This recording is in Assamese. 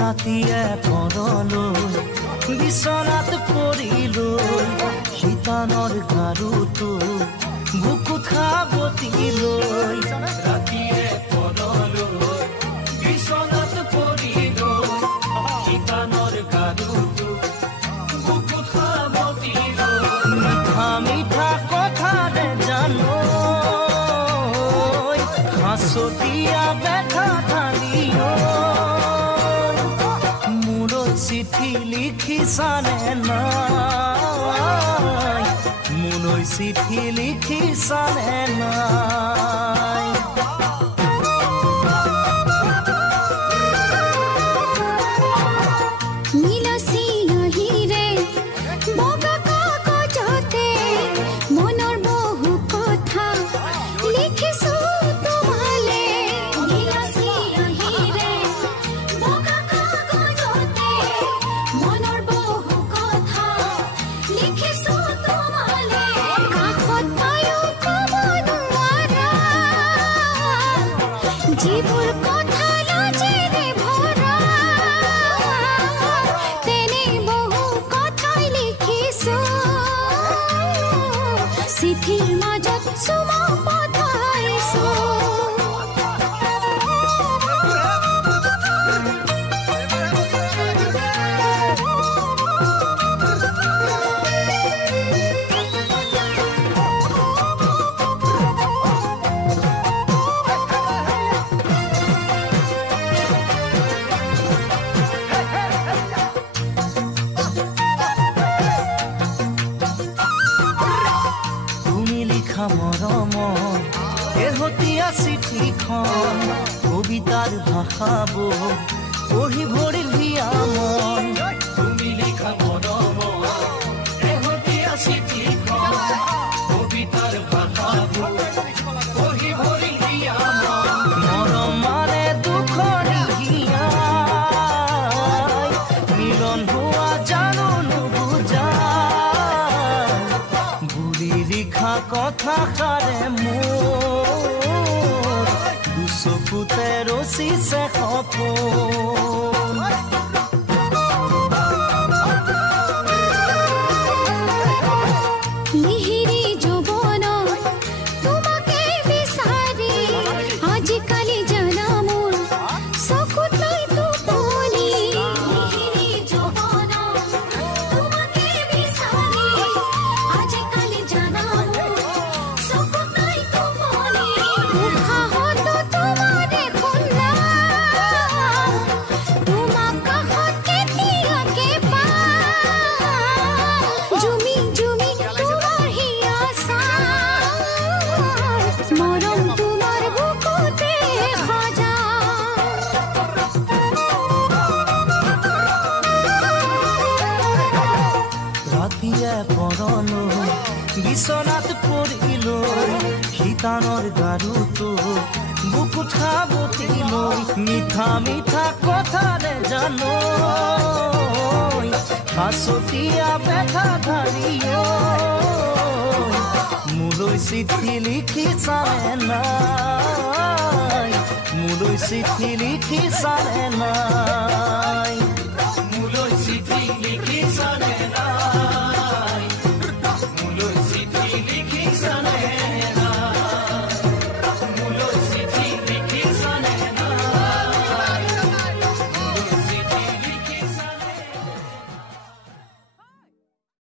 ৰাতিয়ে পৰলৈ বিচনাত পৰিলৈ শীতানৰ গাৰুটো বুকুত সাৱটিলৈ ৰাতিয়ে পৰলৈ বিচনাত পৰিলৈ শীতানৰ গাৰুটো বুকুত সাৱটিলৈ মিঠা মিঠা কথাৰে জানো হাঁচতিয়া বেঠা ঢালিও মোলৈ চিঠি লিখিছানে নাই মোলৈ চিঠি লিখিছানে নাই চিঠিখন কবিতাৰ ভাষাবোৰ পঢ়ি ভৰিল হিয়া মন তুমি লিখা মৰমৰ এহতীয়া চিঠিখন কবিতাৰ ভাষাবোৰ পঢ়ি ভৰিল হিয়া মন মৰম মানে দুখৰ হিয়াই মিলন হোৱা জানো নুবুজা বুলি লিখা কথাষাৰে চকুতে ৰচিছে সপোন মিহিৰি যৌৱনত তোমাকে বিচাৰি আজিকালি জানা মোৰ চকুতলৈ টোপনি মিহিৰি যৌৱনত তোমাকে বিচাৰি আজিকালি জানা মোৰ চকুতলৈ টোপনি বিচনাত পৰিলৈ শীতানৰ গাৰুটো বুকুত সাৱটিলৈ মিঠা মিঠা কথাৰে জানো হাঁচতিয়া বেঠা ঢালিও মোলৈ চিঠি লিখিছানে নাই মোলৈ চিঠি লিখিছানে নাই মোলৈ চিঠি লিখিছানে নাই